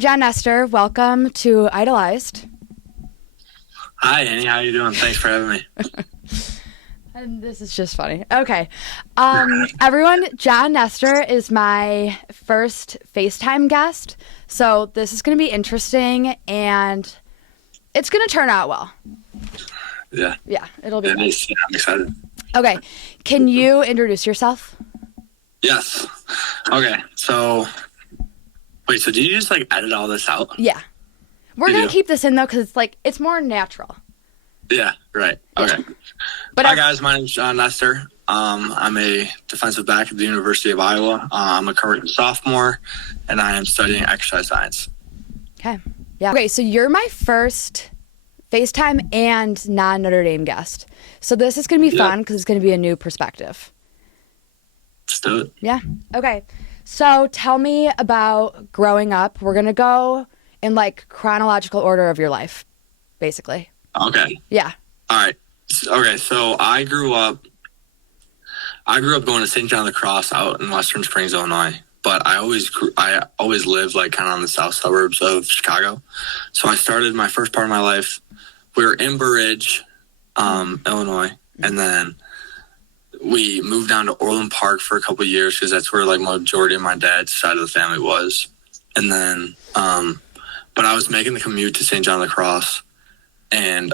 John Nestor, welcome to Idolized. Hi, Annie. How you doing? Thanks for having me. And this is just funny. Okay. Everyone, John Nestor is my first FaceTime guest. So this is going to be interesting and it's going to turn out well. Yeah, Yeah, it'll be it good. is. Yeah, I'm excited. Okay. Can you introduce yourself? Yes. Okay. So, wait. So, do you just like edit all this out? Yeah. We're You going to do? keep this in though because it's more natural. Yeah. Right. Okay. But Hi, guys. My name's John Nestor. I'm a defensive back at the University of Iowa. I'm a current sophomore, and I am studying exercise science. Okay. Yeah. Okay, so you're my first FaceTime and non-Notre Dame guest. So this is going to be Yeah. fun because it's going to be a new perspective. Let's do it. Yeah. Okay. So tell me about growing up. We're going to go in like chronological order of your life, basically. Okay. Yeah. All right. Okay. So I grew up. Going to St. John of the Cross out in Western Springs, Illinois. But I always lived like kind of on the south suburbs of Chicago. So I started my first part of my life. We were in Burridge, Illinois, and then we moved down to Orland Park for a couple of years because that's where like majority of my dad's side of the family was. And then, but I was making the commute to St. John of the Cross, and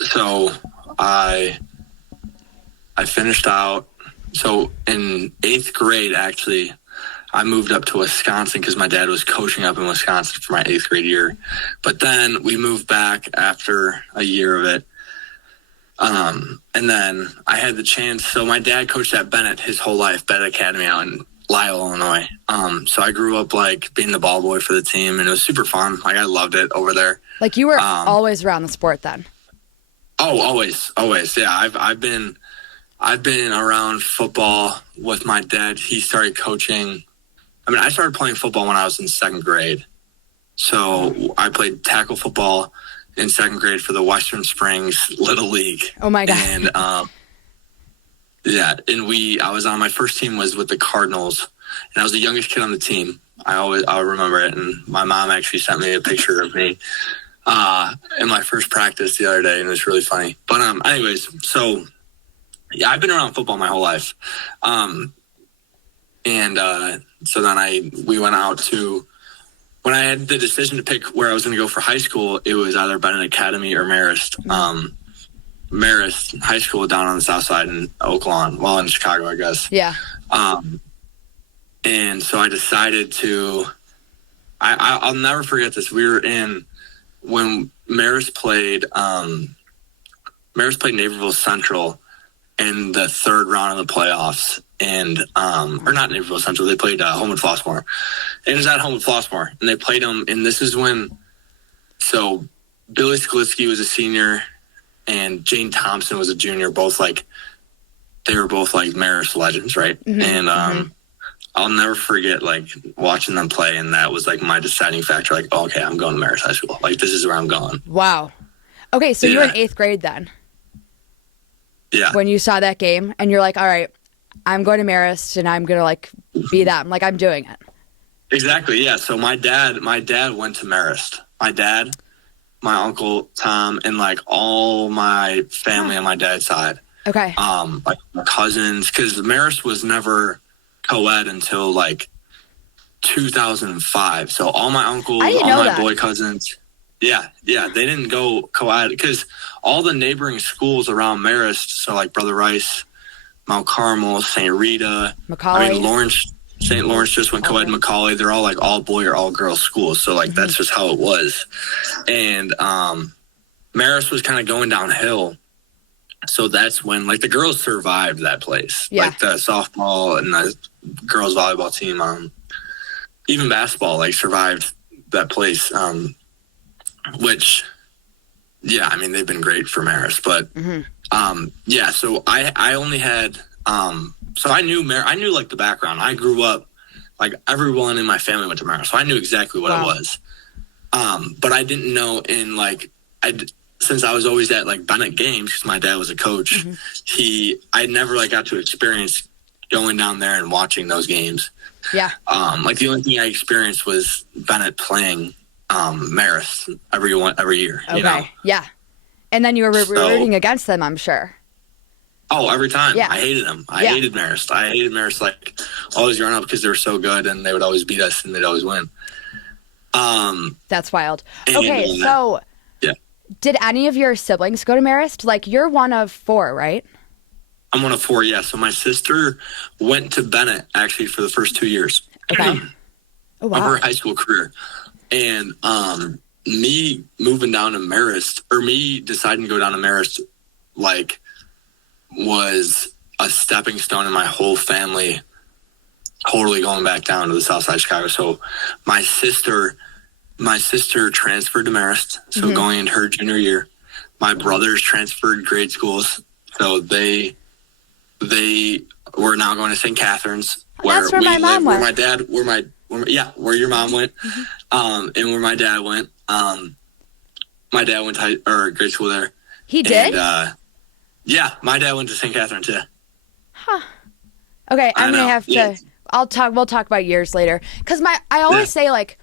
so I finished out. So in 8th grade, actually, I moved up to Wisconsin because my dad was coaching up in Wisconsin for my 8th grade year. But then we moved back after a year of it. And then I had the chance. So my dad coached at Bennett his whole life, Bennett Academy out in Lisle, Illinois. So I grew up like being the ball boy for the team, and it was super fun. Like I loved it over there. Like you were always around the sport then. Oh, always. Yeah, I've been around football with my dad. He started coaching. I started playing football when I was in 2nd grade. So I played tackle football in 2nd grade for the Western Springs Little League. Oh my God. And I was on my first team was with the Cardinals, and I was the youngest kid on the team. I'll remember it. And my mom actually sent me a picture of me in my first practice the other day, and it was really funny. But anyways, so yeah, I've been around football my whole life. So then we went out to, when I had the decision to pick where I was going to go for high school, it was either Bennett Academy or Marist. Marist High School down on the south side in Oak Lawn, well, in Chicago, I guess. Yeah. And so I decided to, I'll never forget this. We were when Marist played Naperville Central in the 3rd round of the playoffs, and or not Naperville Central, they played Homewood Flossmoor. It was at Homewood Flossmoor, and they played them, and this is when, so Billy Sklitsky was a senior, and Jane Thompson was a junior, they were both like Marist legends, right? Mm-hmm. And I'll never forget like watching them play, and that was like my deciding factor, like, oh, okay, I'm going to Marist High School. Like, this is where I'm going. Wow. Okay, so you were in 8th grade then. Yeah. When you saw that game and you're like, all right, I'm going to Marist and I'm going to like be that. I'm doing it. Exactly. Yeah. So my dad went to Marist. My dad, my uncle Tom, and like all my family on my dad's side. Okay. Like my cousins, because Marist was never co-ed until like 2005. So all my uncles, all my boy cousins. Yeah, they didn't go co-ed because all the neighboring schools around Marist, so like Brother Rice, Mount Carmel, St. Rita, Macaulay. Lawrence, St. Lawrence just went co-ed. Macaulay, they're all like all boy or all girl schools. So like that's just how it was. And Marist was kind of going downhill. So that's when like the girls survived that place. Yeah. Like the softball and the girls volleyball team, even basketball like survived that place. Which, yeah, they've been great for Marist, but, so I only had, so I knew like the background. I grew up, like everyone in my family went to Marist, so I knew exactly what it was. But I didn't know since I was always at like Bennett games, because my dad was a coach, I never like got to experience going down there and watching those games. Yeah. Like the only thing I experienced was Bennett playing Marist every year. Okay. You know? Yeah. And then you were rooting against them, I'm sure. Oh, every time. Yeah. I hated them. I hated Marist. I hated Marist like always growing up because they were so good and they would always beat us and they'd always win. That's wild. Okay, so yeah. Did any of your siblings go to Marist? Like, you're one of 4, right? I'm one of 4, yeah. So my sister went to Bennett actually for the first 2 years. Okay. Oh, wow. Of her high school career. And me moving down to Marist, or me deciding to go down to Marist, like, was a stepping stone in my whole family totally going back down to the south side of Chicago. So my sister transferred to Marist, so going into her junior year. My brothers transferred grade schools, so they were now going to St. Catherine's, That's where my mom went. Where your mom went, and where my dad went. My dad went to grade school there. He did? And, yeah, my dad went to St. Catherine's, yeah. Huh. Okay, I'm gonna have to. We'll talk about years later. Because I always say, like,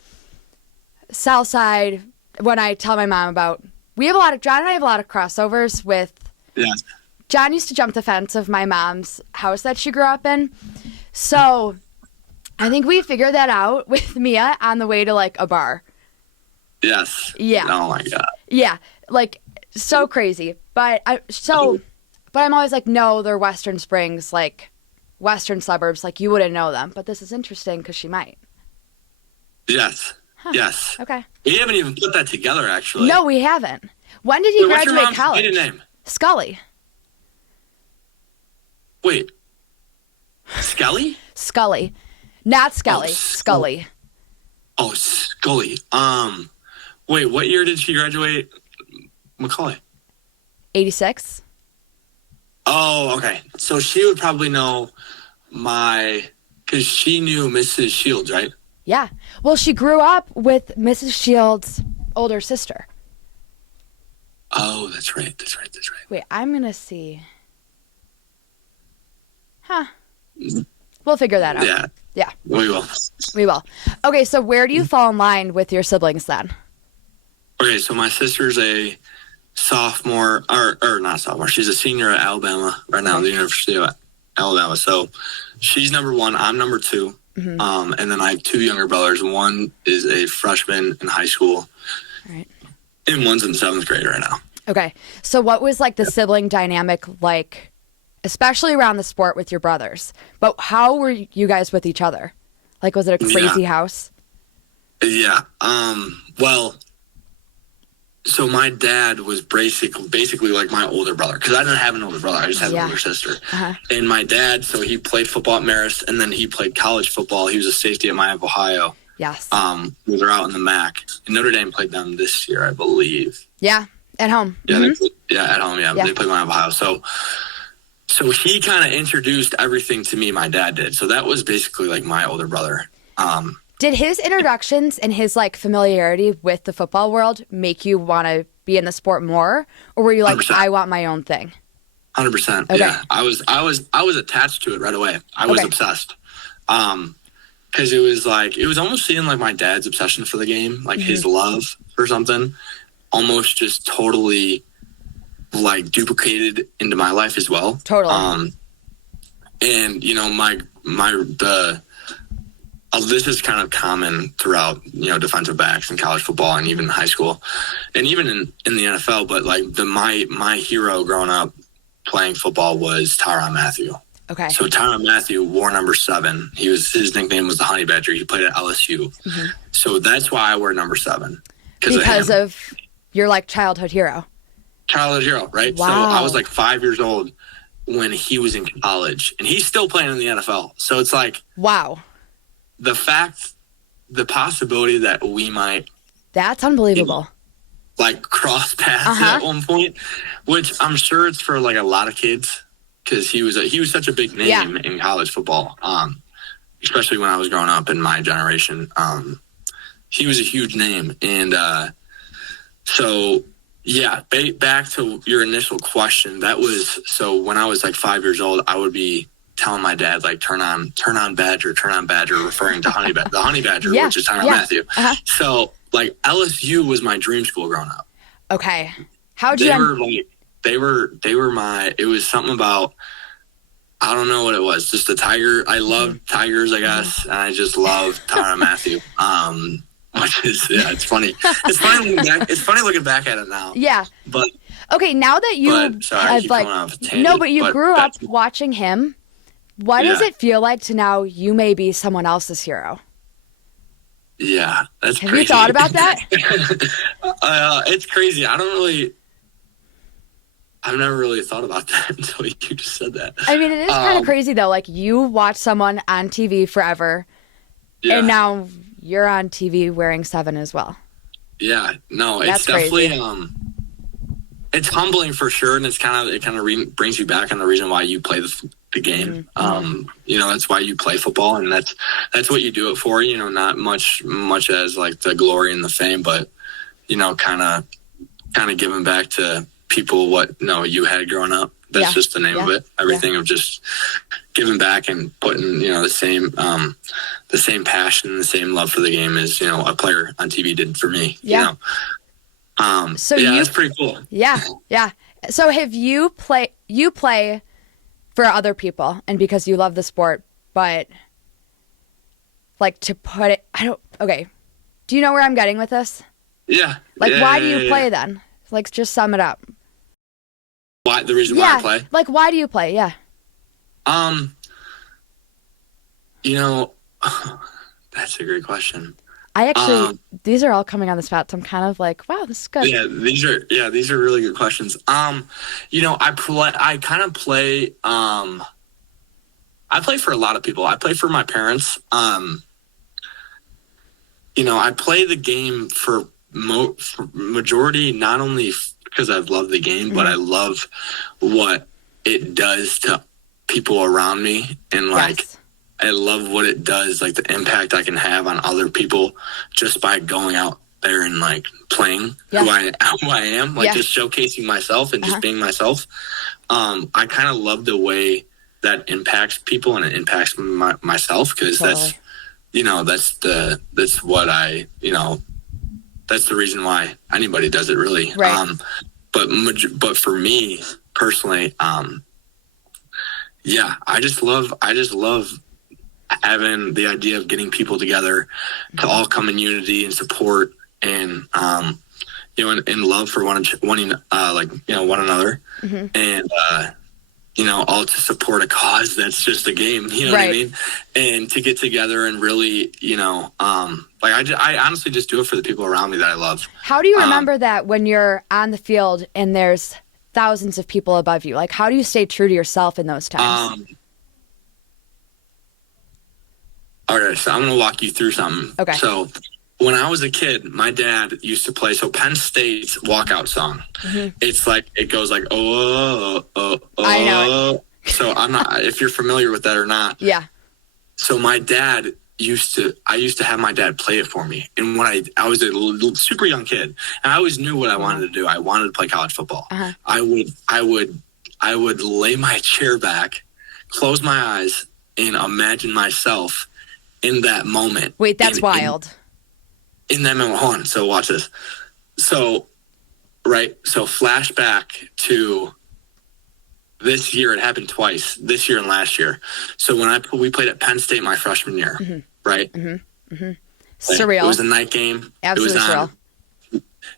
South Side, when I tell my mom about, John and I have a lot of crossovers with. Yeah. John used to jump the fence of my mom's house that she grew up in. So I think we figured that out with Mia on the way to, like, a bar. Yes. Yeah. Oh my God. Yeah, like, so crazy. But I'm always like, no, they're Western Springs, like, Western suburbs. Like, you wouldn't know them. But this is interesting because she might. Yes. Huh. Yes. Okay. We haven't even put that together, actually. No, we haven't. When did he graduate what's your mom's college? maiden name? Scully. Wait. Skelly? Scully. Not Skelly. Oh, Scully. Oh, Scully. Wait, what year did she graduate Macaulay? 86. Oh, okay. So she would probably know because she knew Mrs. Shields, right? Yeah. Well, she grew up with Mrs. Shields' older sister. Oh, that's right. Wait, I'm going to see. Huh. We'll figure that out. Yeah. Yeah. We will. We will. Okay, so where do you fall in line with your siblings then? Okay, so my sister's a sophomore, or not sophomore. She's a senior at Alabama right now, the University of Alabama. So she's number 1. I'm number 2. And then I have 2 younger brothers. One is a freshman in high school. All right. And one's in 7th grade right now. Okay. So what was, like, the sibling dynamic like, especially around the sport with your brothers? But how were you guys with each other? Like, was it a crazy house? Yeah. Well, so my dad was basically like my older brother, because I didn't have an older brother. I just had an older sister. Uh-huh. And my dad, so he played football at Marist, and then he played college football. He was a safety at Miami of Ohio. Yes. They're out in the MAC. And Notre Dame played them this year, I believe. Yeah, at home. Yeah, at home, yeah. They played Miami of Ohio. So he kind of introduced everything to me, my dad did. So that was basically like my older brother. Did his introductions and his, like, familiarity with the football world make you want to be in the sport more? Or were you like, 100%. I want my own thing? 100%. Okay. Yeah. I was attached to it right away. I was obsessed. Because it was almost seeing like my dad's obsession for the game, like his love for something, almost just totally like duplicated into my life as well. Totally. And you know, this is kind of common throughout, you know, defensive backs in college football and even high school and even in the NFL. But like my hero growing up playing football was Tyrann Mathieu. Okay. So Tyrann Mathieu wore number 7. His nickname was the Honey Badger. He played at LSU. So that's why I wear number 7. Because of your, like, childhood hero. Childhood hero, right? Wow. So I was like 5 years old when he was in college, and he's still playing in the NFL. So it's like, wow. The possibility that we might, That's unbelievable. like, cross paths at one point, which I'm sure it's for like a lot of kids, because he was such a big name in college football, especially when I was growing up in my generation. He was a huge name, and so yeah. Back to your initial question, that was so when I was like 5 years old, I would be telling my dad, like, turn on Badger, referring to the Honey Badger, Yeah, which is Tyrann yeah. Mathieu. So, like, LSU was my dream school growing up. Okay. How'd you They were my, it was something about, I don't know what it was, just the tiger. I love tigers, I guess, and I just love Tyrann Mathieu. Which is, yeah, it's funny. It's funny looking back at it now. Yeah. But okay, now that you have like but you grew up watching him, what does it feel like to now you may be someone else's hero? Yeah, that's Have crazy. you thought about that? It's crazy. I've never really thought about that until you just said that. I mean, it is kind of crazy though. Like, you watch someone on TV forever, and now you're on TV wearing 7 as well. Yeah, no, That's it's definitely crazy. It's humbling for sure, and it kind of brings you back on the reason why you play the game. That's why you play football, and that's what you do it for. Not much as like the glory and the fame, but kind of giving back to people what you had growing up. That's just the name of it. Everything of just giving back and putting the same passion, the same love for the game as a player on TV did for me. So that's pretty cool. Yeah. So have you play for other people and because you love the sport, but like to put it, okay. Do you know where I'm getting with this? Yeah. Like, why do you play then? Like, just sum it up. Why, the reason why I play? Like, why do you play? Yeah. That's a great question. I actually, these are all coming on the spot, so I'm kind of like, wow, this is good. Yeah, these are really good questions. I play for a lot of people. I play for my parents. I play the game for majority, not only because I love the game, but I love what it does to people around me, and I love what it does, like the impact I can have on other people just by going out there and like playing who I am, like just showcasing myself and just being myself. I kind of love the way that impacts people and it impacts myself, because that's what I, that's the reason why anybody does it, really. Right. But for me personally, I just love having the idea of getting people together to all come in unity and support and in love for one another, and all to support a cause that's just a game, what I mean, and to get together and really I honestly just do it for the people around me that I love. How do you remember that when you're on the field and there's thousands of people above you? Like, how do you stay true to yourself in those times? All right, so I'm going to walk you through something. Okay. So when I was a kid, my dad used to play Penn State's walkout song. It's like, it goes like, oh. I know it. So I'm not, if you're familiar with that or not. Yeah. So my dad I used to have my dad play it for me. And when I was a super young kid, and I always knew what I wanted to do. I wanted to play college football. I would lay my chair back, close my eyes, and imagine myself in that moment. Wait, that's wild. In that moment, hold on. So watch this. So flashback to this year. It happened twice, this year and last year. So when we played at Penn State my freshman year, right? Surreal. It was a night game. Absolutely surreal.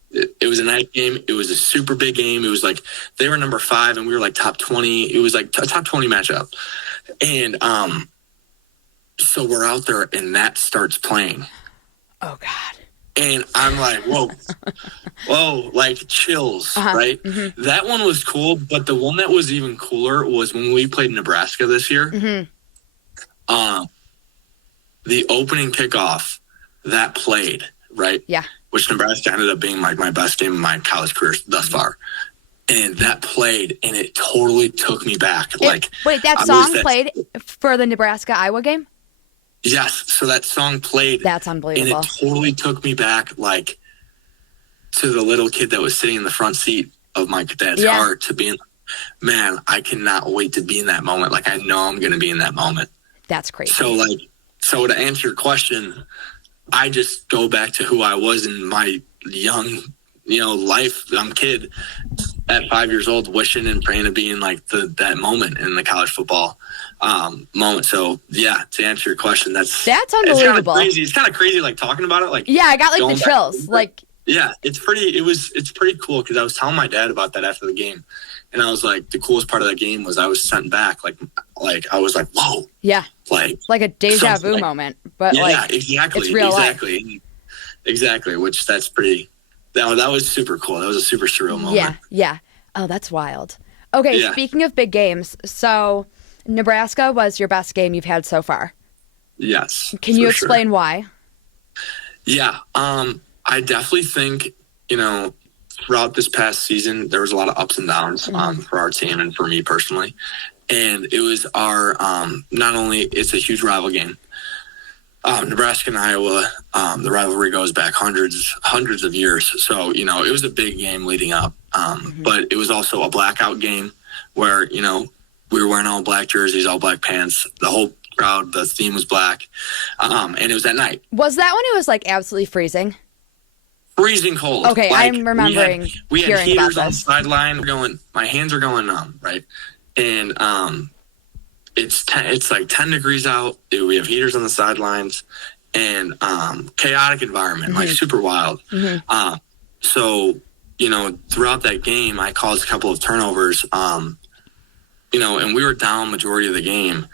It was a night game. It was a super big game. It was like they were number 5 and we were like top 20. It was like a top 20 matchup. And so we're out there and that starts playing. Oh God. And I'm like, whoa, like chills, right? That one was cool, but the one that was even cooler was when we played Nebraska this year. The opening kickoff that played, right? Yeah. Which Nebraska ended up being like my best game of my college career thus far. And that played, and it totally took me back. Wait, that song played for the Nebraska-Iowa game? Yes, so that song played. That's unbelievable. And it totally took me back, to the little kid that was sitting in the front seat of my dad's car, to being, man, I cannot wait to be in that moment. Like, I know I'm going to be in that moment. That's crazy. So to answer your question, I just go back to who I was in my young, life, young kid at 5 years old, wishing and praying to be in like that moment in the college football moment. So yeah, to answer your question, that's unbelievable. It's kind of crazy, like talking about it. Like, yeah, I got like the chills. Like, yeah, it's pretty cool because I was telling my dad about that after the game, and I was like, the coolest part of that game was I was sent back. Like I was like, whoa. Yeah. Like a deja vu moment, but yeah, exactly. It's real exactly. life. Exactly. Which that's pretty. That was super cool. That was a super surreal moment. Yeah. Oh, that's wild. Okay, Yeah. Speaking of big games, so Nebraska was your best game you've had so far. Yes. Can you explain why? Yeah. I definitely think, throughout this past season, there was a lot of ups and downs for our team and for me personally. And it was our, not only, it's a huge rival game. Nebraska and Iowa, the rivalry goes back hundreds of years. So, it was a big game leading up. But it was also a blackout game where, we were wearing all black jerseys, all black pants. The whole crowd, the theme was black. And it was at night. Was that when it was like absolutely freezing? Freezing cold. Okay, like, I'm remembering we had hearing about heaters on the this. sideline. My hands are going numb, right? And it's like 10 degrees out. We have heaters on the sidelines, and chaotic environment, like super wild. So throughout that game, I caused a couple of turnovers. And we were down majority of the game.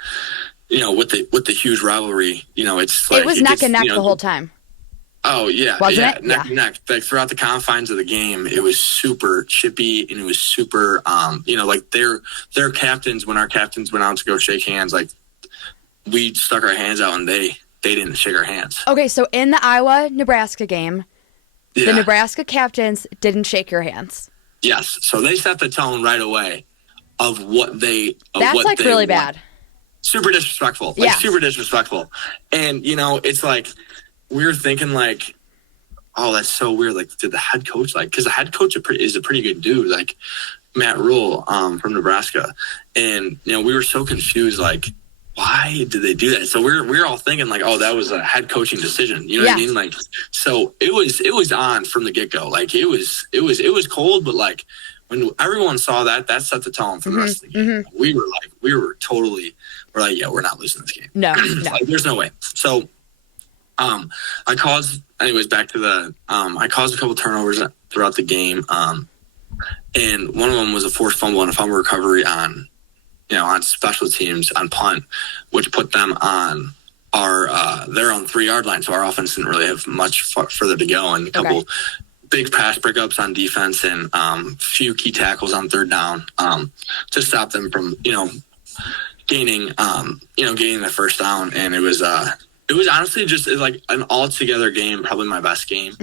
With the huge rivalry, it's like it was neck and neck the whole time. Oh yeah, Wasn't it? Neck and neck. Like throughout the confines of the game, it was super chippy and it was super, like their captains. When our captains went out to go shake hands, like we stuck our hands out and they didn't shake our hands. Okay, so in the Iowa-Nebraska game, the Nebraska captains didn't shake your hands. Yes, so they set the tone right away of what they. That's like really bad. Super disrespectful. Super disrespectful, and it's like. We were thinking like, oh, that's so weird. Like, did the head coach because the head coach is a pretty good dude, like Matt Rule from Nebraska, and we were so confused, like, why did they do that? So we're all thinking like, oh, that was a head coaching decision. You know what I mean? Like, so it was on from the get go. Like it was cold, but like when everyone saw that set the tone for the rest of the game. We're like, yeah, we're not losing this game. No. Like, there's no way. So. I caused I caused a couple turnovers throughout the game. And one of them was a forced fumble and a fumble recovery on special teams on punt, which put them on their own 3-yard line. So our offense didn't really have much further to go, and a couple big pass breakups on defense and few key tackles on third down to stop them from, gaining the first down. And it was honestly just like an all-together game, probably my best game.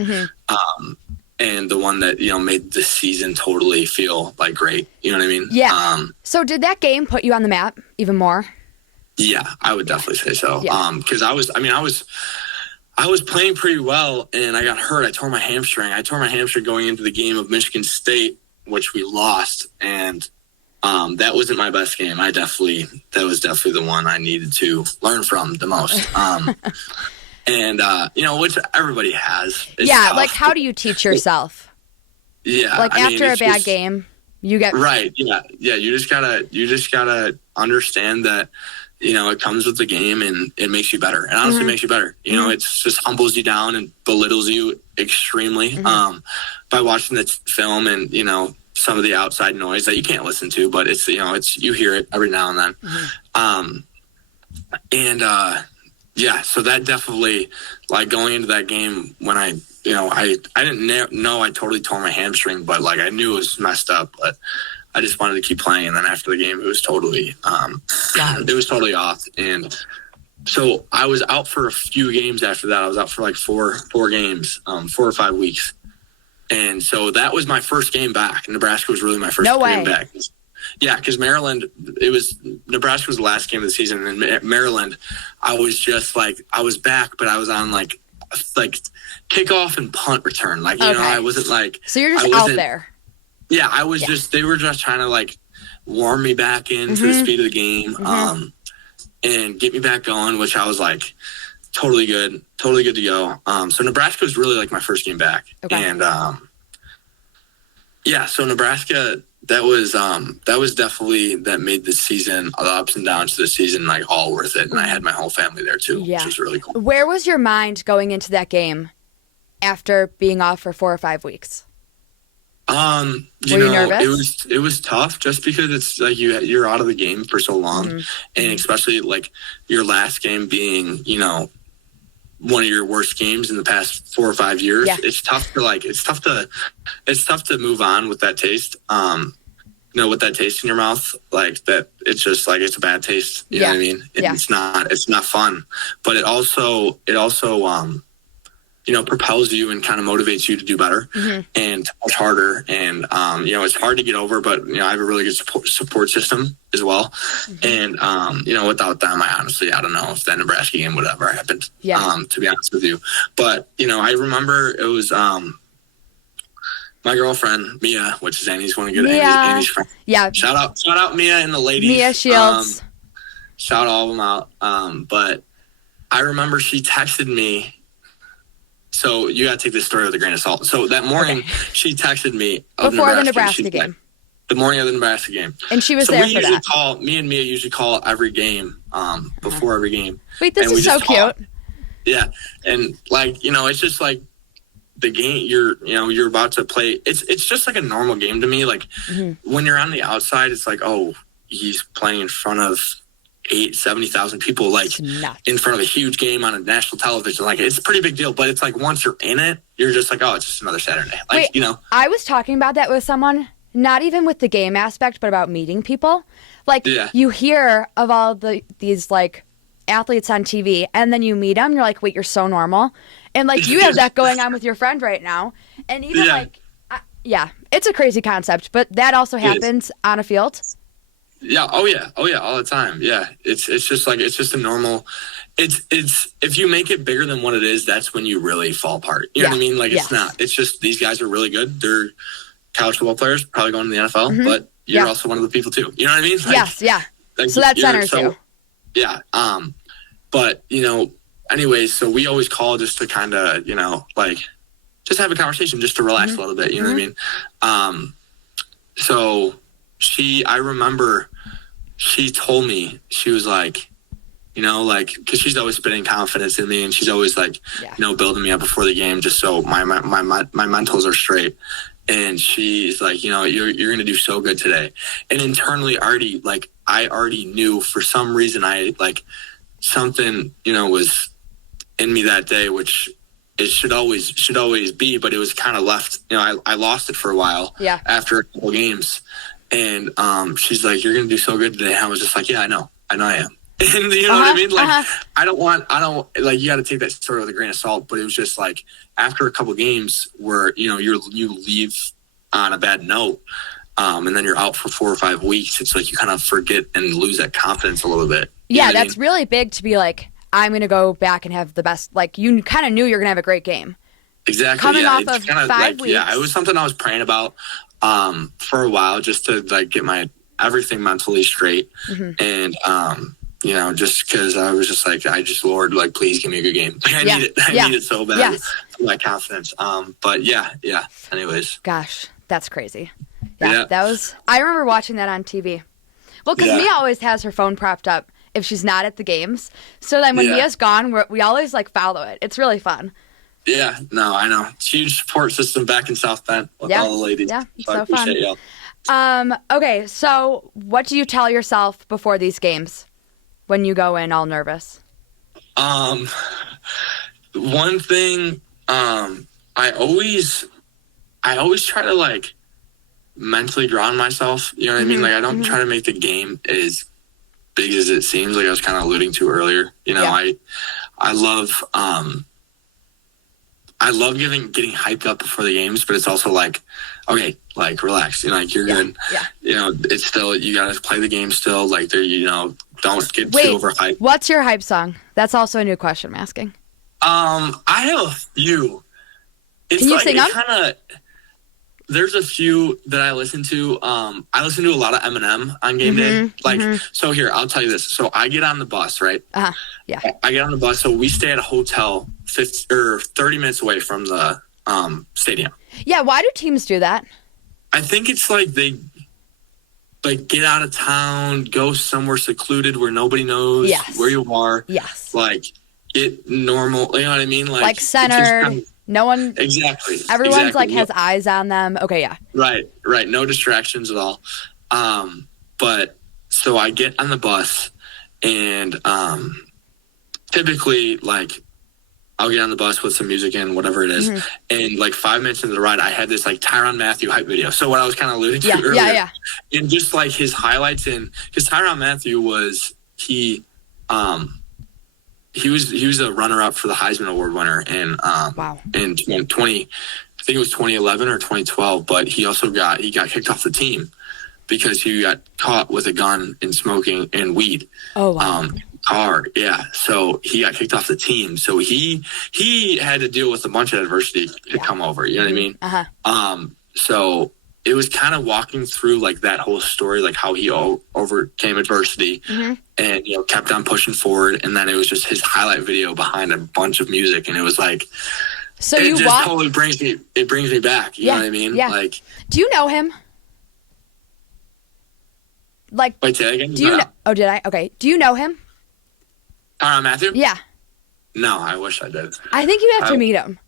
And the one that, made the season totally feel like great. You know what I mean? Yeah. So did that game put you on the map even more? Yeah, I would definitely say so. Yeah. Because I was playing pretty well, and I got hurt. I tore my hamstring. Going into the game of Michigan State, which we lost. And that wasn't my best game. That was definitely the one I needed to learn from the most. And, which everybody has. It's tough. Like how do you teach yourself? Yeah. Like after a bad game, you get... Right, yeah. Yeah, you just gotta understand that, it comes with the game and it makes you better. And honestly, makes you better. It just humbles you down and belittles you extremely by watching the film and, some of the outside noise that you can't listen to, but it's, you hear it every now and then. So that definitely, like going into that game when I didn't know I totally tore my hamstring, but like I knew it was messed up, but I just wanted to keep playing. And then after the game, it was totally off. And so I was out for a few games after that. I was out for like four games, 4 or 5 weeks. And so that was my first game back. Nebraska was really my first game back. Yeah, because Maryland, Nebraska was the last game of the season. And in Maryland, I was just like, I was back, but I was on like kickoff and punt return. Like, I wasn't like. So you're just out there. Yeah, I was just, they were just trying to like warm me back into the speed of the game, and get me back going, which I was like totally good to go. So Nebraska was really like my first game back. Okay. And so Nebraska, that was definitely, that made the season, the ups and downs of the season, like all worth it. And I had my whole family there too, which was really cool. Where was your mind going into that game after being off for 4 or 5 weeks? Were you nervous? It was tough just because it's like you're out of the game for so long, and especially like your last game being, one of your worst games in the past 4 or 5 years. Yeah. It's tough to move on with that taste. With that taste in your mouth, like that, it's just like, it's a bad taste. You know what I mean? It's not fun, but it also propels you and kind of motivates you to do better and to push harder. And, it's hard to get over, but, I have a really good support system as well. And, without them, I don't know if that Nebraska game would ever happen, to be honest with you. But, I remember it was my girlfriend, Mia, which is Annie's one of Annie's friends. Yeah. Shout out Mia and the ladies. Mia Shields. Shout all of them out. But I remember she texted me. So you got to take this story with a grain of salt. So that morning, she texted me before the Nebraska game. The morning of the Nebraska game. And she was there for that. Me and Mia usually call every game, before every game. Wait, this is so cute. Yeah. And it's just like the game you're about to play. It's just like a normal game to me. Like when you're on the outside, it's like, oh, he's playing in front of 70,000 people, like in front of a huge game on a national television. Like, it's a pretty big deal, but it's like once you're in it, you're just like, oh, it's just another Saturday. Like, I was talking about that with someone, not even with the game aspect, but about meeting people. Like, you hear of all these like athletes on TV, and then you meet them, you're like, wait, you're so normal. And like, you have that going on with your friend right now. And even it's a crazy concept, but that also happens on a field. Yeah. Oh yeah. All the time. Yeah. It's just like, it's just a normal, it's if you make it bigger than what it is, that's when you really fall apart. You know what I mean? Like, it's not, it's just, these guys are really good. They're college football players, probably going to the NFL, but you're also one of the people too. You know what I mean? Like, yes. Yeah. Like, so that centers you. Yeah. But anyways, so we always call just to kind of, like, just have a conversation, just to relax a little bit. You know what I mean? So I remember she told me, she was like, because she's always spitting confidence in me, and she's always like, building me up before the game, just so my mentals are straight. And she's like, you're going to do so good today. And internally I already knew, for some reason, something, was in me that day, which it should always be, but it was kind of left, I lost it for a while after a couple games. And she's like, you're going to do so good today. I was just like, yeah, I know I am. And you know what I mean? Like, I don't like, you got to take that story with a grain of salt, but it was just like, after a couple games where, you leave on a bad note, and then you're out for 4 or 5 weeks, it's like you kind of forget and lose that confidence a little bit. Yeah, that's really big to be like, I'm going to go back and have the best, like, you kind of knew you're going to have a great game. Exactly. Coming off of 5 weeks. Yeah, it was something I was praying about for a while, just to like get my everything mentally straight. And, just because I was just like, Lord, like, please give me a good game. Like, I need it. I need it so bad for my confidence. But anyways. Gosh, that's crazy. Yeah, that was, I remember watching that on TV. Well, because Mia always has her phone propped up if she's not at the games. So then when Mia's gone, we always like follow it. It's really fun. Yeah, no, I know. It's a huge support system back in South Bend with all the ladies. Yeah, so fun. Y'all. Okay, so what do you tell yourself before these games when you go in all nervous? One thing, I always try to like mentally ground myself. You know what I mean? Like, I don't try to make the game as big as it seems, like I was kind of alluding to earlier. I love getting hyped up before the games, but it's also like, okay, like, relax. Like, you're good. Yeah. It's still, you got to play the game still. Like, there, don't get too overhyped. What's your hype song? That's also a new question I'm asking. I have a few. It's Can you like, sing them? there's a few that I listen to. I listen to a lot of Eminem on game day. Like, so here, I'll tell you this. So I get on the bus, right? Yeah. I get on the bus. So we stay at a hotel 50 or 30 minutes away from the stadium. Yeah. Why do teams do that? I think it's like they like get out of town, go somewhere secluded where nobody knows where you are. Yes. Like get normal. You know what I mean? Like centered. No one. Exactly. Everyone's like has eyes on them. Okay. Yeah. Right. No distractions at all. But so I get on the bus and typically like I'll get on the bus with some music in, whatever it is. And like 5 minutes into the ride, I had this like Tyrann Mathieu hype video. So what I was kind of alluding to earlier. Yeah. And just like his highlights because Tyrann Mathieu he was a runner-up for the Heisman Award winner in 20, I think it was 2011 or 2012, but he also got kicked off the team because he got caught with a gun and smoking and weed. Oh wow. So he got kicked off the team. So he had to deal with a bunch of adversity to come over. You know what I mean? So it was kind of walking through like that whole story, like how he overcame adversity and kept on pushing forward. And then it was just his highlight video behind a bunch of music, and it was like, so it just totally brings me back. You know what I mean? Yeah. Like, do you know him? Like, wait, say that again? Do you know? Oh, did I? Okay. Do you know him? Matthew? Yeah. No, I wish I did. I think you have to meet him.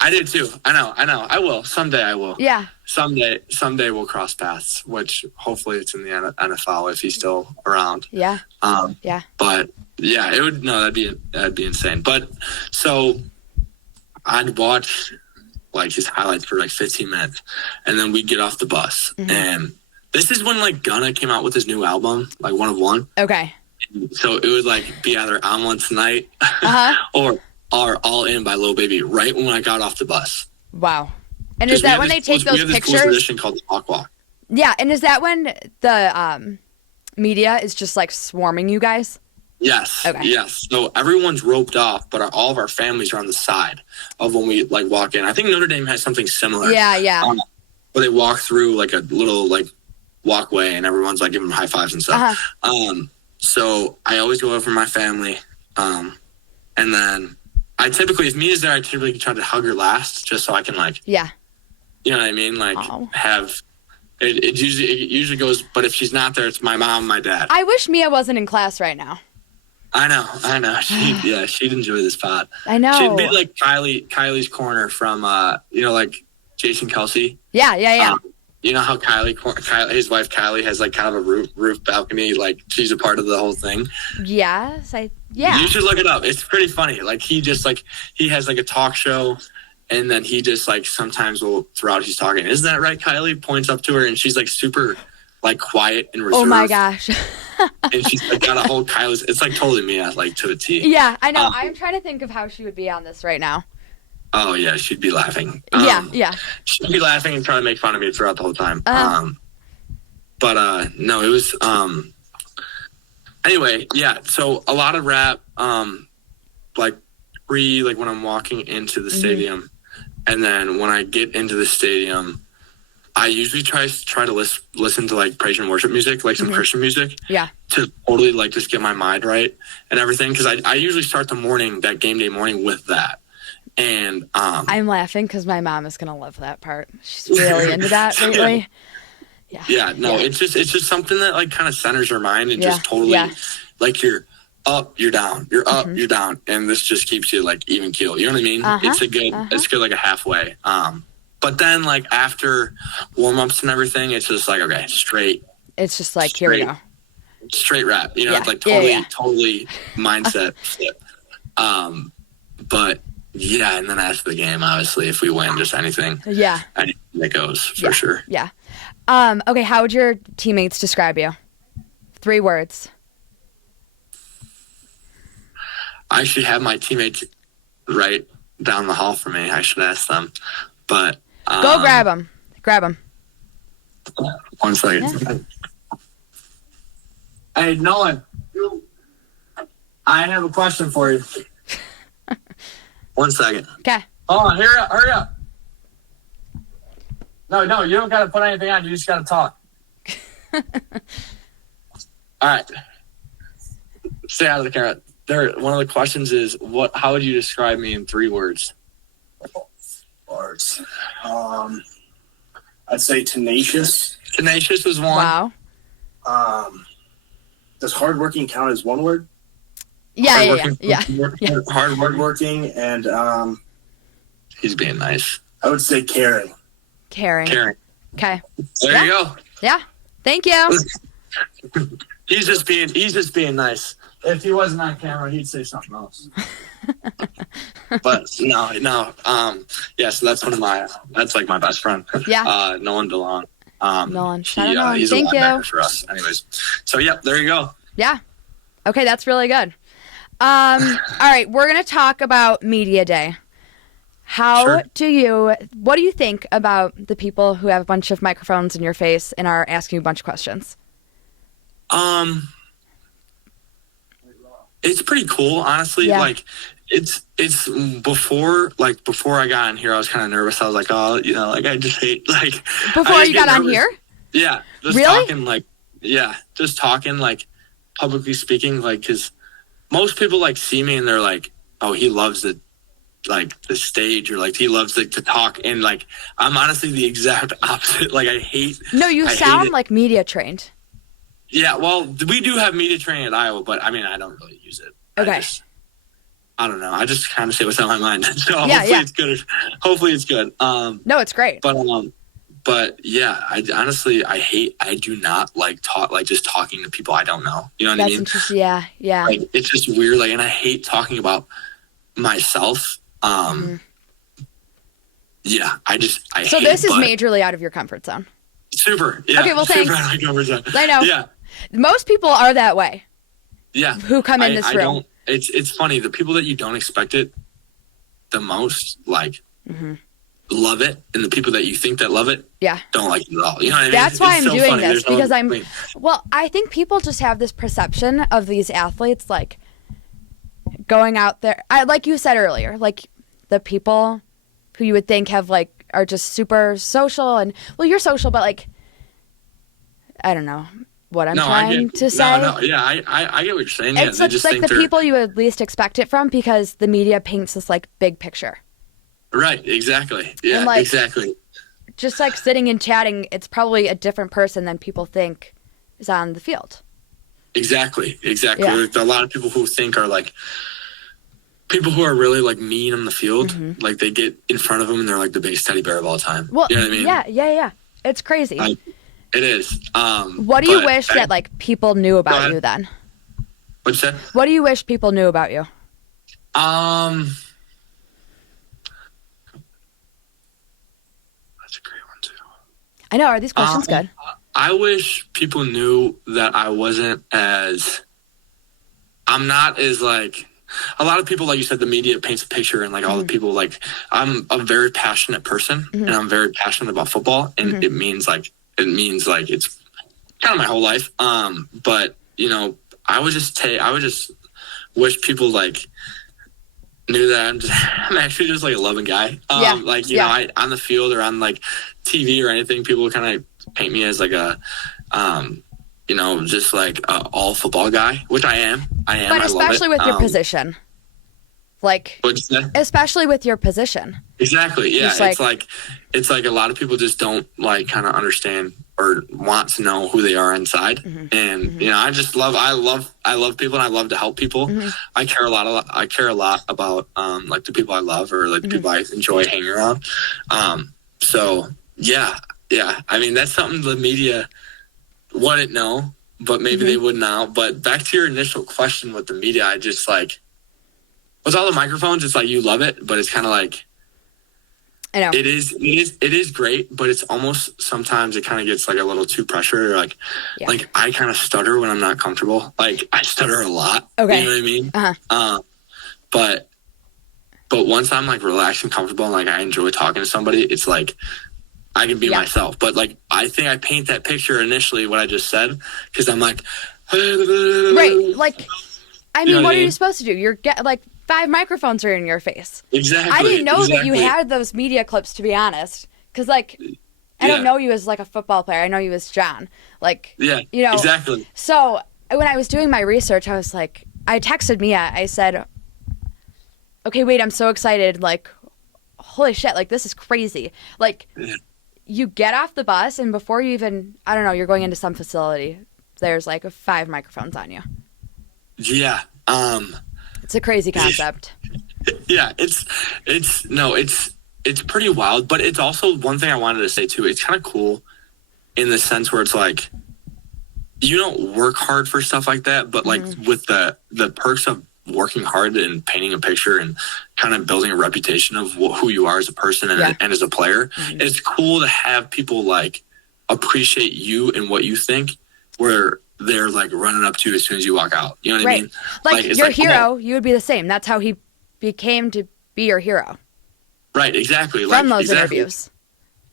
I did too. I know. I will. Someday I will. Yeah. Someday we'll cross paths, which hopefully it's in the NFL if he's still around. Yeah. Yeah. But yeah, that'd be insane. But so I'd watch like his highlights for like 15 minutes and then we'd get off the bus. And this is when like Gunna came out with his new album, like One of One. Okay. So it would like be either On One Tonight or All In by Lil Baby right when I got off the bus. Wow. And is that when they take those pictures? We have this cool tradition called the Talk Walk. Yeah, and is that when the media is just like swarming you guys? Yes. Okay. Yes. So everyone's roped off, but all of our families are on the side of when we like walk in. I think Notre Dame has something similar. Yeah. Where they walk through like a little like walkway and everyone's like giving them high fives and stuff. So I always go over my family. And then if me is there, I typically try to hug her last just so I can like, you know what I mean? Like have, it usually goes, but if she's not there, it's my mom, my dad. I wish Mia wasn't in class right now. I know. She'd enjoy this pod. I know. She'd be like Kylie's corner from, like Jason Kelsey. Yeah. You know how Kylie, his wife Kylie, has like kind of a roof balcony, like she's a part of the whole thing. Yes, You should look it up. It's pretty funny. Like he just like he has like a talk show, and then he just like sometimes will throughout he's talking. Isn't that right? Kylie points up to her, and she's like super like quiet and reserved. Oh my gosh. And she's like got a whole Kylie's. It's like totally Mia, like to a T. Yeah, I know. I'm trying to think of how she would be on this right now. Oh yeah, she'd be laughing. Yeah. She'd be laughing and trying to make fun of me throughout the whole time. No, it was. Anyway, yeah. So a lot of rap, like when I'm walking into the stadium, and then when I get into the stadium, I usually try to listen to like praise and worship music, like some Christian music. Yeah. To totally like just get my mind right and everything, because I usually start that game day morning with that. And I'm laughing because my mom is gonna love that part. She's really into that lately. It's just something that like kind of centers her mind and just totally like you're up, you're down, you're up, you're down, and this just keeps you like even keel. You know what I mean? It's good like a halfway. But then like after warm ups and everything, it's just like okay, straight. It's just like here we go. Straight rap, it's like totally mindset flip. But yeah, and then after the game, obviously, if we win, just anything that goes for sure. Yeah. Okay, how would your teammates describe you? 3 words. I actually have my teammates right down the hall from me. I should ask them, but go grab them. Grab them. 1 second. Hey, Nolan, I have a question for you. 1 second. Okay. Oh, hurry up. No, you don't got to put anything on. You just got to talk. All right. Stay out of the camera. One of the questions is, how would you describe me in 3 words? Words. I'd say tenacious. Tenacious is one. Wow. Does hardworking count as one word? Yeah. Hardworking and he's being nice. I would say caring. Caring. Okay. There you go. Yeah. Thank you. He's just being nice. If he wasn't on camera, he'd say something else. But no. Yeah, so that's that's like my best friend. Yeah. Nolan DeLong. Nolan. He's Thank a linebacker for us. Anyways. So there you go. Yeah. Okay, that's really good. All right, we're gonna talk about Media Day. What do you think about the people who have a bunch of microphones in your face and are asking you a bunch of questions? It's pretty cool, honestly. Yeah. Like, it's before I got on here, I was kind of nervous. I was like, oh, I just hate Before you got on here? Yeah, just really? Just talking publicly speaking, because most people see me and they're like, oh, he loves the stage, or he loves to talk, and I'm honestly the exact opposite. I hate. No, you sound like media trained. Yeah, well, we do have media training at Iowa, but I mean, I don't really use it. Okay. I don't know. I just kind of say what's on my mind. So it's good. Hopefully it's good. No, it's great. But yeah, I do not like just talking to people I don't know. You know what I mean? That's interesting. Yeah. It's just weird. And I hate talking about myself. Yeah, So this is majorly out of your comfort zone. Super. Yeah. Okay, well, thanks. Super out of my comfort zone. I know. Yeah. Most people are that way. Yeah. Who come in this room. It's funny. The people that you don't expect it the most, love it. And the people that you think that love it, don't like it at all. You know what I mean? That's why I'm so doing funny. this, because I think people just have this perception of these athletes, going out there. Like you said earlier, the people who you would think have are just super social, and you're social, but I don't know what I'm trying to say. No, yeah, I get what you're saying. It's they just the people you would least expect it from, because the media paints this big picture. Right, exactly. Yeah, and, exactly. Just sitting and chatting, it's probably a different person than people think is on the field. Exactly. Yeah. There's a lot of people who think are people who are really mean on the field. They get in front of them and they're the biggest teddy bear of all time. Well, you know what I mean? Yeah. It's crazy. It is. What do you wish that people knew about you then? What's that? What do you wish people knew about you? That's a great one too. I know. Are these questions good? I wish people knew that I'm not as a lot of people, like you said, the media paints a picture, and all the people, I'm a very passionate person, and I'm very passionate about football, and it means it's kind of my whole life. But I would just wish people knew that I'm actually just a loving guy. Know, on the field or on TV or anything, people kind of paint me as a just a all football guy, which I am. But especially with your position. Especially with your position. Exactly. Yeah. It's a lot of people just don't kind of understand or want to know who they are inside. And I love people, and I love to help people. I care a lot about the people I love, or the people I enjoy hanging around. So yeah. I mean, that's something the media wouldn't know, but maybe they would now. But back to your initial question with the media, I just with all the microphones, it's you love it, but it's kind of I know. It is great, but it's almost sometimes it kind of gets a little too pressure. I kind of stutter when I'm not comfortable. I stutter a lot. Okay. You know what I mean? But once I'm relaxed and comfortable, and I enjoy talking to somebody, it's I can be myself. But I think I paint that picture initially, what I just said, because I'm right. I mean, what are you supposed to do? You're 5 microphones are in your face. Exactly. I didn't know that you had those media clips, to be honest, because I don't know you as like a football player. I know you as John. Like, Yeah, you know. exactly. So when I was doing my research, I was like, I texted Mia. I said, okay, wait, I'm so excited. Like, holy shit, like this is crazy. Like, Yeah. you get off the bus and before you even, I don't know, you're going into some facility, there's like 5 microphones on you. Yeah. It's a crazy concept. Yeah, it's pretty wild, but it's also one thing I wanted to say too. It's kind of cool in the sense where it's like you don't work hard for stuff like that, but like with the perks of working hard and painting a picture and kind of building a reputation of who you are as a person and as a player, it's cool to have people like appreciate you and what you think, where they're like running up to you as soon as you walk out. You know what I mean? Like your hero, you would be the same. That's how he became to be your hero. Right, exactly. From those interviews.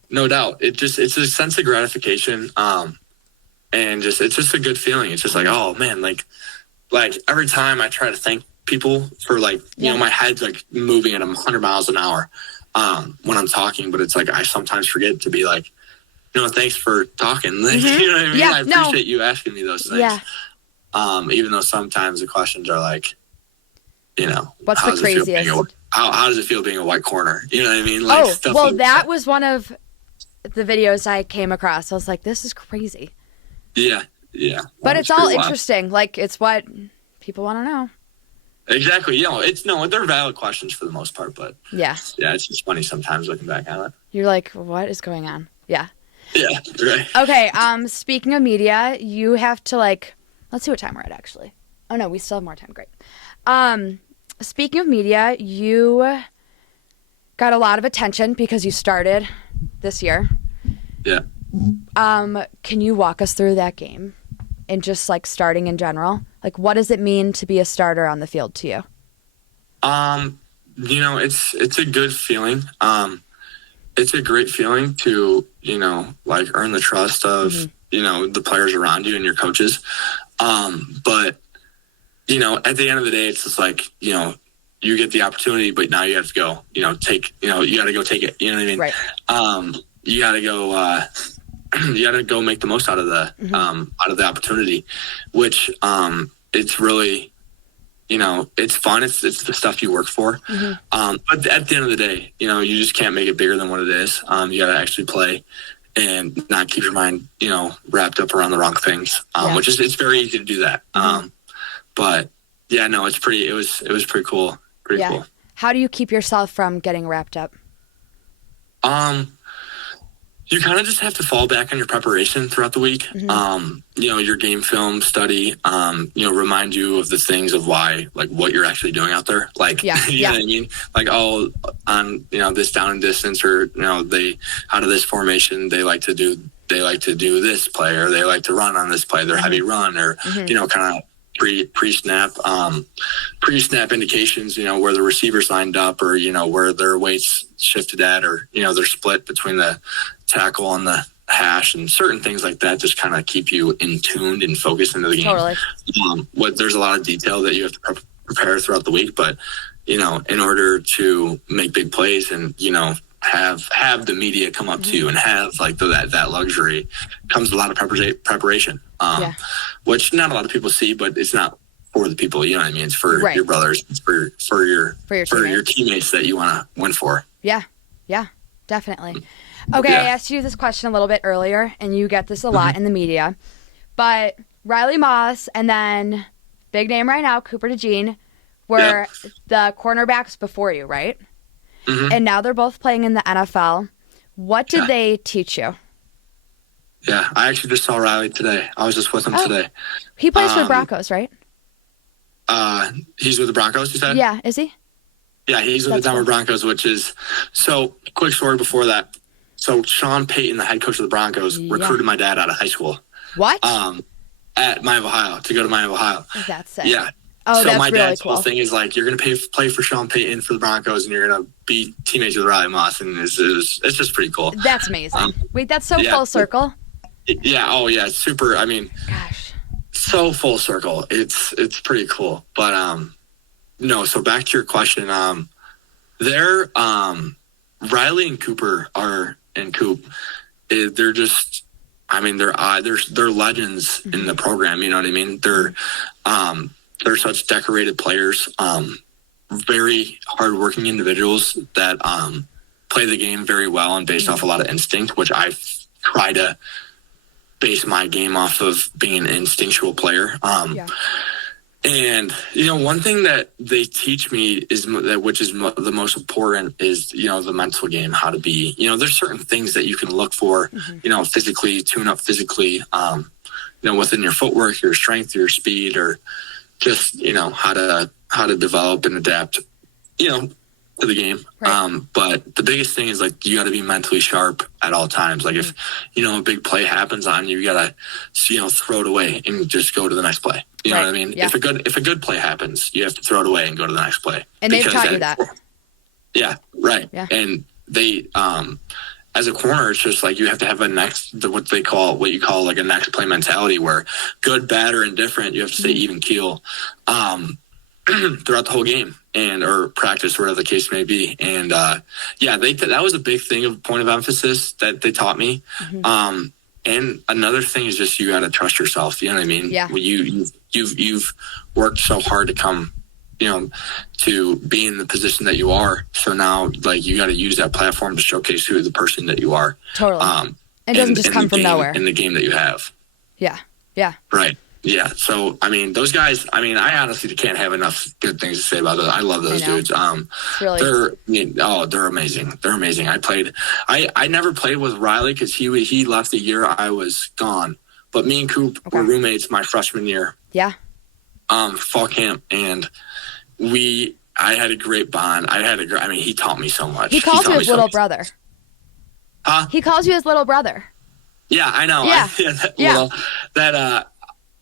No doubt. It's a sense of gratification. And it's just a good feeling. It's just like, oh man, like every time I try to thank people for like, you know, my head's like moving at 100 miles an hour when I'm talking, but it's like I sometimes forget to be like, you know, thanks for talking. Like, you know what I mean? Yeah, I appreciate you asking me those things. Yeah. Even though sometimes the questions are like, you know, what's the craziest? How does it feel being a white corner? You know what I mean? Like, stuff well, like that was one of the videos I came across. I was like, this is crazy. Yeah, yeah. But it's all interesting. Like, it's what people want to know. Exactly. You know, they're valid questions for the most part, but yeah, it's just funny sometimes looking back on it. You're like, what is going on? Yeah. Yeah, right. Okay, speaking of media, you have to like, let's see what time we're at actually. Oh no, we still have more time. Great. Speaking of media, you got a lot of attention because you started this year. Yeah. Can you walk us through that game and just like starting in general? Like, what does it mean to be a starter on the field to you? You know, it's a good feeling. It's a great feeling to, you know, like earn the trust of, you know, the players around you and your coaches. But, you know, at the end of the day, it's just like, you know, you get the opportunity, but now you have to go, you know, you got to go take it. You know what I mean? Right. You got to go, you got to go make the most out of the opportunity, which, it's really, you know, it's fun. It's the stuff you work for. But at the end of the day, you know, you just can't make it bigger than what it is. You got to actually play and not keep your mind, you know, wrapped up around the wrong things, which is, it's very easy to do that. But yeah, no, it was pretty cool. Pretty cool. How do you keep yourself from getting wrapped up? You kind of just have to fall back on your preparation throughout the week. You know, your game film study, you know, remind you of the things of why, like what you're actually doing out there. Like, you know what I mean? Like, oh, on, you know, this down and distance, or, you know, out of this formation, they like to do this play, or they like to run on this play, they're heavy run, or, you know, kind of pre-snap indications, you know, where the receivers lined up, or, you know, where their weights shifted at, or, you know, they're split between the tackle and the hash, and certain things like that just kind of keep you in tuned and focused into the game. Totally. There's a lot of detail that you have to prepare throughout the week, but, you know, in order to make big plays and, you know, have the media come up to you and have like that luxury, comes a lot of preparation, which not a lot of people see, but it's not for the people, you know what I mean? It's for your brothers, it's for your teammates that you want to win for. Yeah, definitely. Okay, I asked you this question a little bit earlier, and you get this a lot in the media, but Riley Moss and then big name right now, Cooper DeJean, were the cornerbacks before you, right? And now they're both playing in the NFL. What did they teach you? Yeah, I actually just saw Riley today. I was just with him today. He plays for the Broncos, right? He's with the Broncos, you said? Yeah, is he? Yeah, he's with the Denver Broncos, which is... So, quick story before that. So, Sean Payton, the head coach of the Broncos, recruited my dad out of high school. What? At Miami, Ohio, to go to Miami, Ohio. That's sick. Yeah. Oh, so that's my really dad's cool. whole thing is like, you're going to play for Sean Payton for the Broncos, and you're going to be teammates with Riley Moss, and it's just pretty cool. That's amazing. Wait, that's so full circle. Yeah. Oh, yeah. It's super. I mean, gosh, so full circle. It's pretty cool. But no. So back to your question. They're Riley and Cooper and Coop. they're just, I mean, they're legends in the program. You know what I mean? They're such decorated players, very hardworking individuals that play the game very well and based off a lot of instinct, which I try to base my game off of being an instinctual player. And, one thing that they teach me is that, which is the most important, is, the mental game, how to be, there's certain things that you can look for, physically, tune up physically, within your footwork, your strength, your speed, or just, how to develop and adapt, to the game. Right. But the biggest thing is, like, you got to be mentally sharp at all times. Like, if, a big play happens on you, you got to, throw it away and just go to the next play. You know what I mean? Yeah. If a good play happens, you have to throw it away and go to the next play. And they've taught you that. Yeah, right. Yeah. And they, as a corner, it's just like you have to have what you call like a next play mentality, where good, bad, or indifferent, you have to stay even keel throughout the whole game or practice, whatever the case may be. And that was a big thing, of point of emphasis that they taught me. And another thing is just, you got to trust yourself. You know what I mean? Yeah. You've worked so hard to come, to be in the position that you are. So now, like, you got to use that platform to showcase who the person that you are. Totally. It doesn't just come from nowhere. In the game that you have. Yeah. Yeah. Right. Yeah. So, I mean, those guys, I honestly can't have enough good things to say about those. I love those dudes. They're amazing. They're amazing. I never played with Riley because he left the year I was gone. But me and Coop were roommates my freshman year. Yeah. Fall camp. And I had a great bond. He taught me so much. He calls you his little brother. Huh? He calls you his little brother. Yeah, I know. Yeah.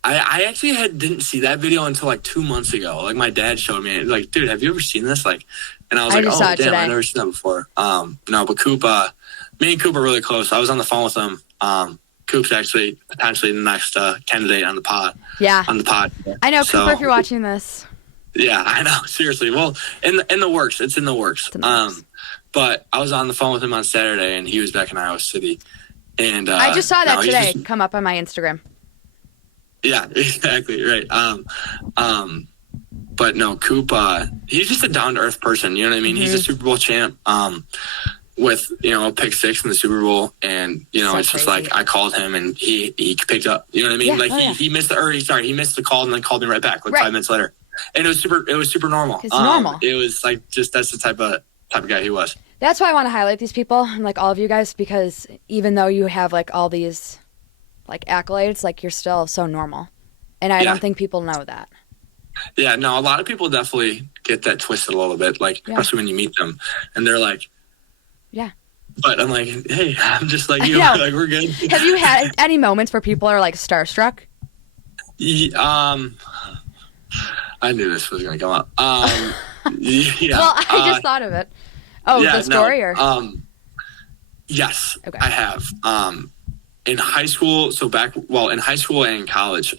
I actually didn't see that video until like 2 months ago. Like, my dad showed me, like, dude, have you ever seen this? Like, and I was like, oh, damn, I've never seen that before. No, but Coop, me and Coop are really close. I was on the phone with him. Coop's actually potentially the next candidate on the pod. Yeah. On the pod. I know, Cooper, if you're watching this. Yeah, I know. Seriously. Well, in the works. It's in the works. But I was on the phone with him on Saturday, and he was back in Iowa City. And I just saw that today come up on my Instagram. Yeah, exactly. Right. But no, Coop, he's just a down-to-earth person. You know what I mean? He's a Super Bowl champ with, a pick six in the Super Bowl. And, it's just like, I called him and he picked up. You know what I mean? Yeah, he missed he missed the call and then called me right back 5 minutes later. And it was super normal. It's normal. It was like, that's the type of guy he was. That's why I want to highlight these people, like all of you guys, because even though you have like all these like accolades, like, you're still so normal. And I don't think people know that. Yeah, no, a lot of people definitely get that twisted a little bit, like, especially when you meet them and they're like, yeah. But I'm like, hey, I'm just like you, like, we're good. Have you had any moments where people are like starstruck? I knew this was going to come up. Yeah. Well, I just thought of it. Oh, the story or? Yes, okay. I have. In high school, in high school and in college,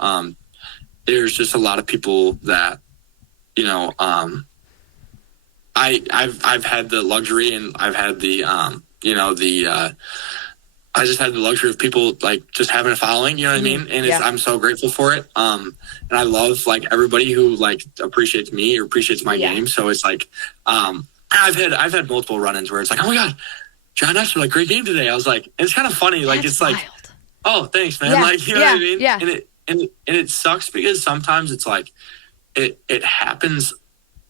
there's just a lot of people that, I've had the luxury and I've had the, I just had the luxury of people like just having a following, you know what I mean? And I'm so grateful for it. And I love like everybody who like appreciates me or appreciates my game. So it's like, I've had multiple run-ins where it's like, oh my God, John Nestor, like, great game today. I was like, it's kind of funny. Like, it's like, oh, thanks, man. Like, you know what I mean? Yeah. And it sucks because sometimes it's like, it happens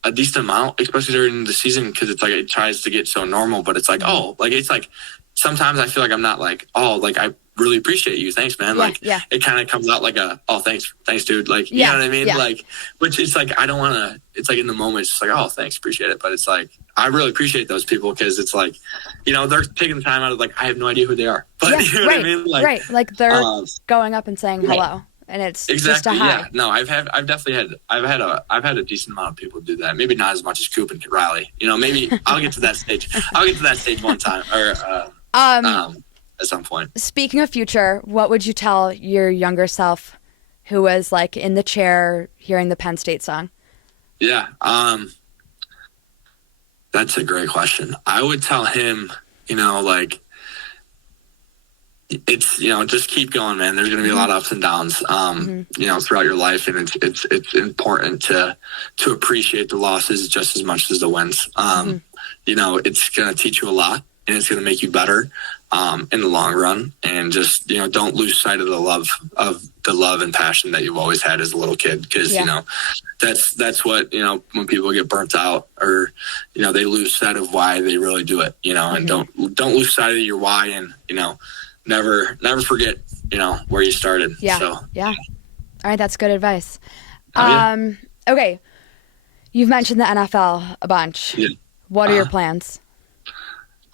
a decent amount, especially during the season, because it's like it tries to get so normal. But it's like, it's like sometimes I feel like I'm not like, I really appreciate you. Thanks, man. It kind of comes out like thanks, dude. Like, you know what I mean? Like, which it's like, I don't want to, it's like in the moment, it's just like, oh, thanks, appreciate it. But it's like, I really appreciate those people because it's like, they're taking the time out of like, I have no idea who they are. But you know what I mean? Like, like they're going up and saying hello. And it's just a hi. Yeah. No, I've had a decent amount of people do that. Maybe not as much as Coop and Riley. Maybe I'll get to that stage. I'll get to that stage one time or at some point. Speaking of future, what would you tell your younger self who was like in the chair hearing the Penn State song? Yeah. That's a great question. I would tell him, it's, just keep going, man. There's going to be a lot of ups and downs, throughout your life. And it's important to appreciate the losses just as much as the wins. It's going to teach you a lot, and it's going to make you better, in the long run. And just, don't lose sight of the love and passion that you've always had as a little kid. Cause that's what, when people get burnt out, or, they lose sight of why they really do it, and don't lose sight of your why, and, never forget, where you started. Yeah. So. Yeah. All right. That's good advice. Yeah. Okay. You've mentioned the NFL a bunch. Yeah. What are your plans?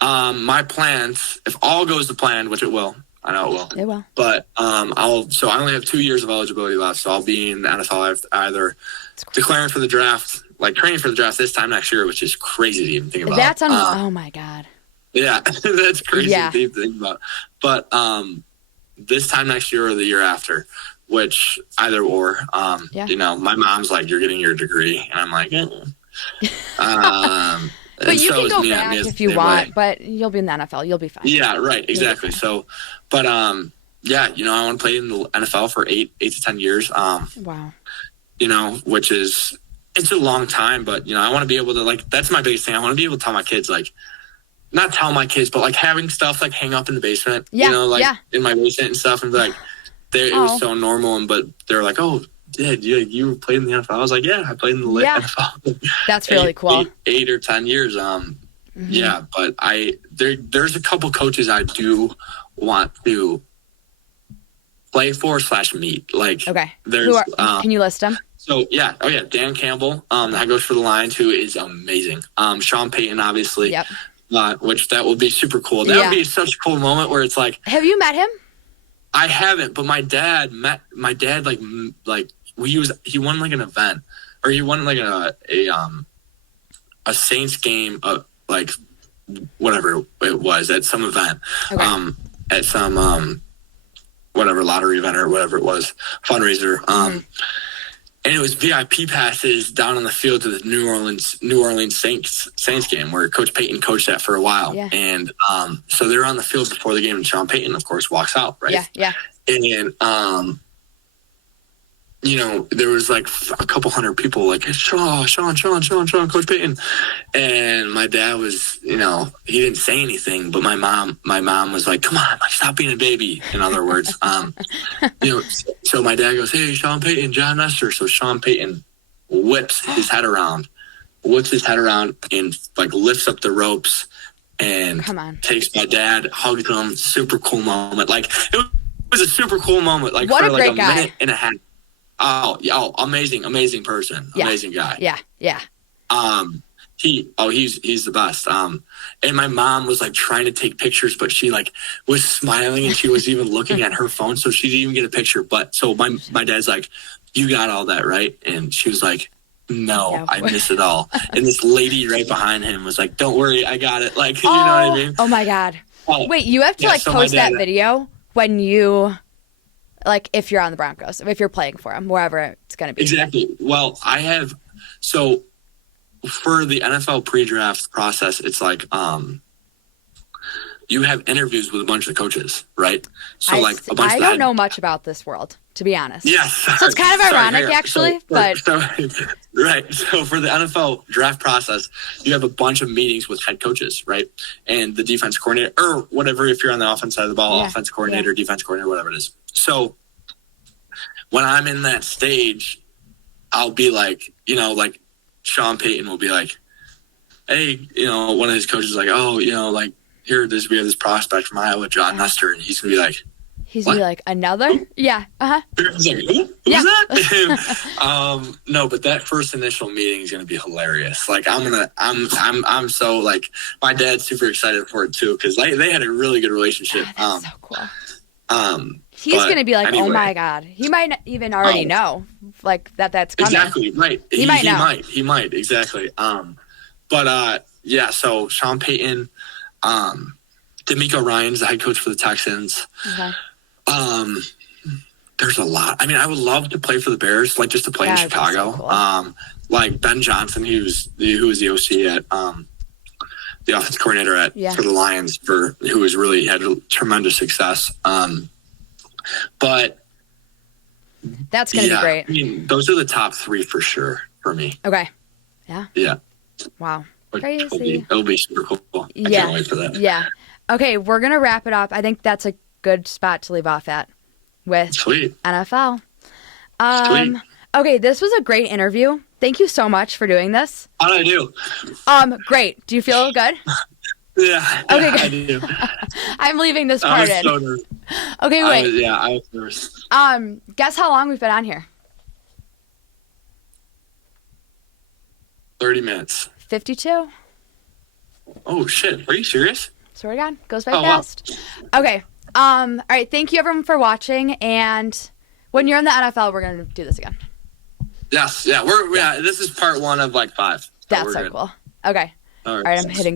My plans, if all goes to plan, which it will, I know it will. It will. But I only have 2 years of eligibility left, so I'll be in the NFL either declaring for the draft, like training for the draft this time next year, which is crazy to even think about. That's oh my God. Yeah, that's crazy to even think about. But this time next year or the year after, which either or. My mom's like, "You're getting your degree," and I'm like, But you can go back if you want, but you'll be in the NFL. You'll be fine. Yeah, right, exactly. So, but I want to play in the NFL for 8 to 10 years. Wow. Which is, it's a long time, but I want to be able to, that's my biggest thing. I want to be able to tell my kids, not tell my kids, but having stuff hang up in the basement, in my basement and stuff, and be it was so normal, but they're like, "Oh, Dad, you played in the NFL?" I was like, "Yeah, I played in the NFL." That's really cool. 8 or 10 years. Yeah, but there's a couple coaches I do want to play for / meet. Okay. There's, can you list them? So Dan Campbell, the head coach for the Lions, who is amazing. Sean Payton, obviously. Yep. Which that would be super cool. That would be such a cool moment where it's like. Have you met him? I haven't, but my dad he won an event, or he won a Saints game, whatever it was, at some event, at some whatever lottery event or whatever it was, fundraiser, and it was VIP passes down on the field to the New Orleans Saints game, where Coach Payton coached that for a while. Yeah. And so they're on the field before the game, and Sean Payton, of course, walks out, right? Yeah. And there was a couple hundred people Sean, Coach Payton. And my dad was, he didn't say anything, but my mom was like, "Come on, stop being a baby," in other words. So my dad goes, "Hey, Sean Payton, John Nestor." So Sean Payton whips his head around and lifts up the ropes and takes my dad, hugs him. Super cool moment. It was a super cool moment. What for a great a guy. minute and a half. Oh, amazing person. Yeah. Amazing guy. Yeah. He's the best. And my mom was trying to take pictures, but she was smiling, and she was even looking at her phone, so she didn't even get a picture. But so my dad's like, "You got all that, right?" And she was like, "No, I missed it all." And this lady right behind him was like, "Don't worry, I got it." You know what I mean? Oh my God. Wait, you have to post that video when you if you're on the Broncos, if you're playing for them, wherever it's going to be. Exactly. Well, I have, so for the NFL pre-draft process, it's you have interviews with a bunch of coaches, right? So a bunch I don't know much about this world, to be honest. Yes. So it's kind of ironic, actually, but. Right. So for the NFL draft process, you have a bunch of meetings with head coaches, right? And the defense coordinator, or whatever, if you're on the offense side of the ball, offense coordinator, defense coordinator, whatever it is. So when I'm in that stage, I'll be Sean Payton will be like, "Hey, one of his coaches is like, "Oh, here it is. We have this prospect from Iowa, John Nestor," and he's gonna be like, he's gonna be like, "Another?" Yeah. He's like, "Who's that?" No, but that first initial meeting is gonna be hilarious. I'm so my dad's super excited for it too, because they had a really good relationship. That's so cool. He's going to be like, anyway. "Oh my God." He might not even already know that's coming. Exactly, right. He might know. He might, exactly. So Sean Payton, D'Amico Ryan's the head coach for the Texans. Okay. There's a lot. I mean, I would love to play for the Bears, just to play in Chicago. So cool. Ben Johnson, who was the OC the offensive coordinator for the Lions, who was really had tremendous success. But that's going to be great. I mean, those are the top 3 for sure for me. Okay. Yeah. Yeah. Wow. Crazy. It'll be super cool. I can't wait for that. Yeah. Okay, we're going to wrap it up. I think that's a good spot to leave off at with Sweet. NFL. Sweet. Okay, this was a great interview. Thank you so much for doing this. How did I do? Great. Do you feel good? Yeah. Okay, good. I do. I'm leaving this part in. So nervous. Okay, wait. I was nervous. Guess how long we've been on here? 30 minutes. 52. Oh shit! Are you serious? Swear to God, goes by fast. Wow. Okay. All right. Thank you everyone for watching. And when you're in the NFL, we're gonna do this again. Yes. Yeah. This is part 1 of like 5. That's so cool. Okay. All right. I'm hitting